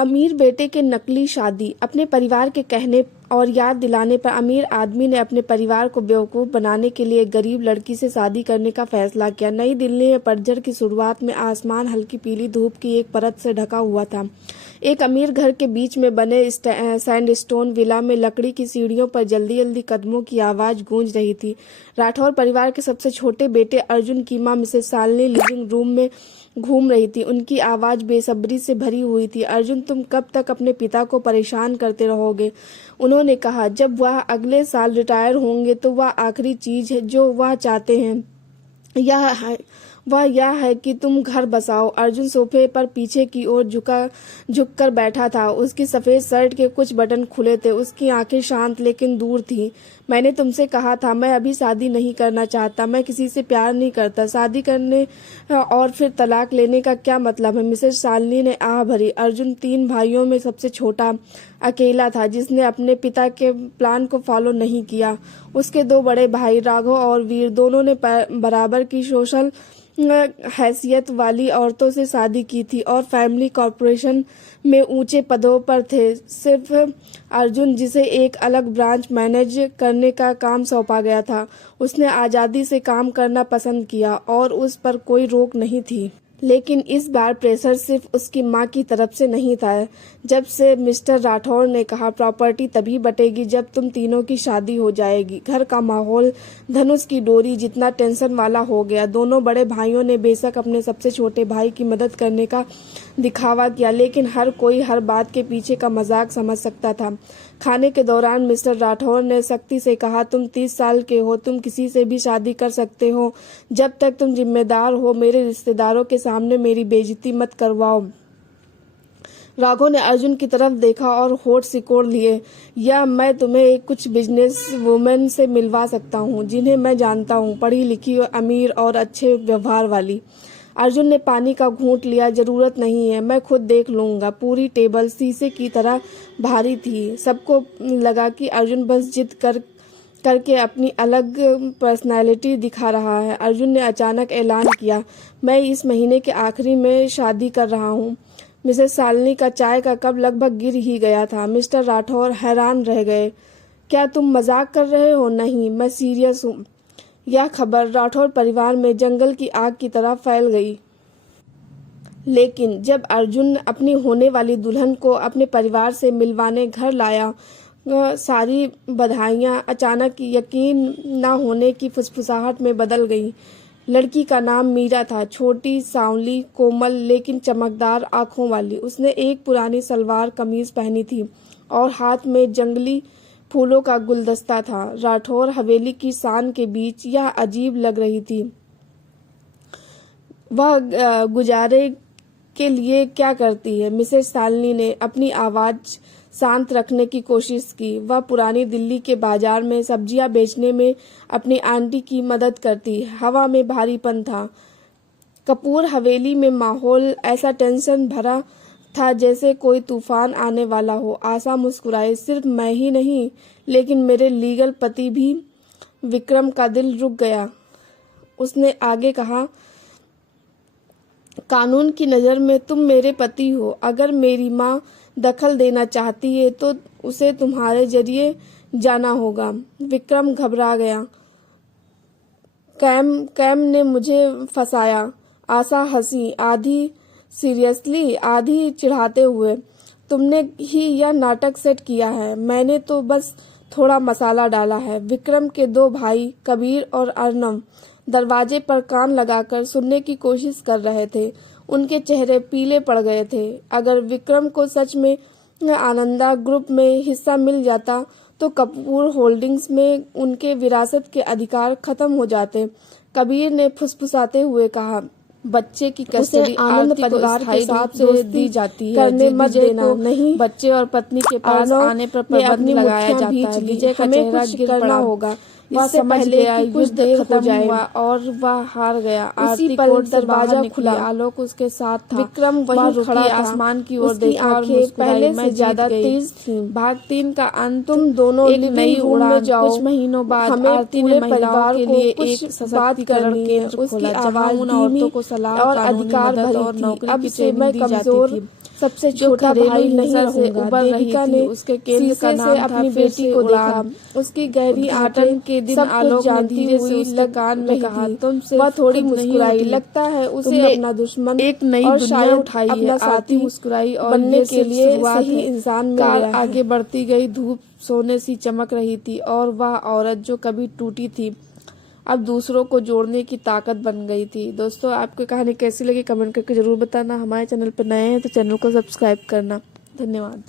अमीर बेटे के नकली शादी। अपने परिवार के कहने और याद दिलाने पर अमीर आदमी ने अपने परिवार को बेवकूफ़ बनाने के लिए एक गरीब लड़की से शादी करने का फैसला किया। नई दिल्ली में पतझड़ की शुरुआत में आसमान हल्की पीली धूप की एक परत से ढका हुआ था। एक अमीर घर के बीच में बने सैंडस्टोन विला में लकड़ी की सीढ़ियों पर जल्दी जल्दी कदमों की आवाज़ गूंज रही थी। राठौर परिवार के सबसे छोटे बेटे अर्जुन की मां मिसेस सालनी लिविंग रूम में घूम रही थी। उनकी आवाज़ बेसब्री से भरी हुई थी। अर्जुन, तुम कब तक अपने पिता को परेशान करते रहोगे? उन्होंने कहा। जब वह अगले साल रिटायर होंगे तो वह आखिरी चीज़ है जो वह चाहते हैं वह यह है कि तुम घर बसाओ। अर्जुन सोफे पर पीछे की ओर झुककर बैठा था। उसकी सफ़ेद शर्ट के कुछ बटन खुले थे। उसकी आंखें शांत लेकिन दूर थीं। मैंने तुमसे कहा था, मैं अभी शादी नहीं करना चाहता। मैं किसी से प्यार नहीं करता। शादी करने और फिर तलाक लेने का क्या मतलब है? मिसेस सालनी ने आह भरी। अर्जुन 3 भाइयों में सबसे छोटा अकेला था जिसने अपने पिता के प्लान को फॉलो नहीं किया। उसके 2 बड़े भाई राघव और वीर दोनों ने बराबर की सोशल हैसियत वाली औरतों से शादी की थी और फैमिली कॉर्पोरेशन में ऊंचे पदों पर थे। सिर्फ अर्जुन, जिसे एक अलग ब्रांच मैनेज करने का काम सौंपा गया था, उसने आज़ादी से काम करना पसंद किया और उस पर कोई रोक नहीं थी। लेकिन इस बार प्रेशर सिर्फ उसकी मां की तरफ से नहीं था। जब से मिस्टर राठौर ने कहा, प्रॉपर्टी तभी बटेगी जब तुम तीनों की शादी हो जाएगी, घर का माहौल धनुष की डोरी जितना टेंशन वाला हो गया। दोनों बड़े भाइयों ने बेशक अपने सबसे छोटे भाई की मदद करने का दिखावा किया, लेकिन हर कोई हर बात के पीछे का मजाक समझ सकता था। खाने के दौरान मिस्टर राठौर ने सख्ती से कहा, तुम 30 साल के हो, तुम किसी से भी शादी कर सकते हो। जब तक तुम जिम्मेदार हो, मेरे रिश्तेदारों के सामने मेरी बेइज्जती मत करवाओ। राघव ने अर्जुन की तरफ देखा और होठ सिकोड़ लिए। या मैं तुम्हें कुछ बिजनेस वुमेन से मिलवा सकता हूँ जिन्हें मैं जानता हूँ, पढ़ी लिखी, अमीर और अच्छे व्यवहार वाली। अर्जुन ने पानी का घूंट लिया। जरूरत नहीं है, मैं खुद देख लूंगा। पूरी टेबल शीशे की तरह भारी थी। सबको लगा कि अर्जुन बस जिद करके अपनी अलग पर्सनैलिटी दिखा रहा है। अर्जुन ने अचानक ऐलान किया, मैं इस महीने के आखिरी में शादी कर रहा हूँ। मिसेस सालनी का चाय का कप लगभग गिर ही गया था। मिस्टर राठौर हैरान रह गए। क्या तुम मजाक कर रहे हो? नहीं, मैं सीरियस हूँ। यह खबर राठौर परिवार में जंगल की आग की तरह फैल गई। लेकिन जब अर्जुन अपनी होने वाली दुल्हन को अपने परिवार से मिलवाने घर लाया, सारी बधाइयाँ अचानक यकीन न होने की फुसफुसाहट में बदल गईं। लड़की का नाम मीरा था। छोटी, सांवली, कोमल लेकिन चमकदार आंखों वाली। उसने एक पुरानी सलवार कमीज पहनी थी और हाथ में जंगली फूलों का गुलदस्ता था। राठौर हवेली की शान के बीच यह अजीब लग रही थी। वह गुजारे के लिए क्या करती है? मिसेस सालनी ने अपनी आवाज़ शांत रखने की कोशिश की। वह पुरानी दिल्ली के बाजार में सब्जियां बेचने में अपनी आंटी की मदद करती। हवा में भारीपन था। कपूर हवेली में माहौल ऐसा टेंशन भरा था जैसे कोई तूफान आने वाला हो। आशा मुस्कुराई। सिर्फ मैं ही नहीं, लेकिन मेरे लीगल पति भी। विक्रम का दिल रुक गया। उसने आगे कहा, कानून की नज़र में तुम मेरे पति हो। अगर मेरी माँ दखल देना चाहती है तो उसे तुम्हारे जरिए जाना होगा। विक्रम घबरा गया। कैम ने मुझे फंसाया। आशा हंसी, आधी सीरियसली आधी चिढ़ाते हुए। तुमने ही यह नाटक सेट किया है, मैंने तो बस थोड़ा मसाला डाला है। विक्रम के 2 भाई कबीर और अर्नब दरवाजे पर कान लगाकर सुनने की कोशिश कर रहे थे। उनके चेहरे पीले पड़ गए थे। अगर विक्रम को सच में आनंदा ग्रुप में हिस्सा मिल जाता तो कपूर होल्डिंग्स में उनके विरासत के अधिकार खत्म हो जाते। कबीर ने फुसफुसाते हुए कहा, बच्चे की कस्टडी आनंद परिवार के साथ से दी जाती है। करने मत देना। नहीं, बच्चे और पत्नी के पास आने पर प्रतिबंध लगाया जाता है। विजय का चेहरा गिर पड़ा होगा। इससे पहले कि कुछ देर हो जाए और वह हार गया। उसी पल दरवाजा खुला। आलोक उसके साथ था। विक्रम वहीं खड़ा था। आसमान की ओर देखा और पहले से ज्यादा तेज थी। भाग 3 का अंत। तुम दोनों एक नई उड़ान। कुछ महीनों बाद आरती ने महिलाओं के लिए एक सशक्तिकरण केंद्र खोला, जहां उन औरतों को सलाह, और अधिकार भरी थी। अब से मैं कमजोर सबसे छोटा भाई नहीं रहूंगा। देविका ने उसके केंद्र का नाम था। अपनी बेटी को देखा, उसकी गहरी आंखें के दिन आलोक जानती हुई उसके कान में कहा, तुमसे वह थोड़ी मुस्कुराई। लगता है उसे अपना दुश्मन एक नई और शायद उठाई अपना साथी मुस्कुराई और बनने के लिए सही इंसान मिल गया। आगे बढ़ती गई, धूप सोने सी चमक रही थी और वह औरत जो कभी टूटी थी अब दूसरों को जोड़ने की ताकत बन गई थी। दोस्तों, आपको कहानी कैसी लगी कमेंट करके जरूर बताना। हमारे चैनल पर नए हैं तो चैनल को सब्सक्राइब करना। धन्यवाद।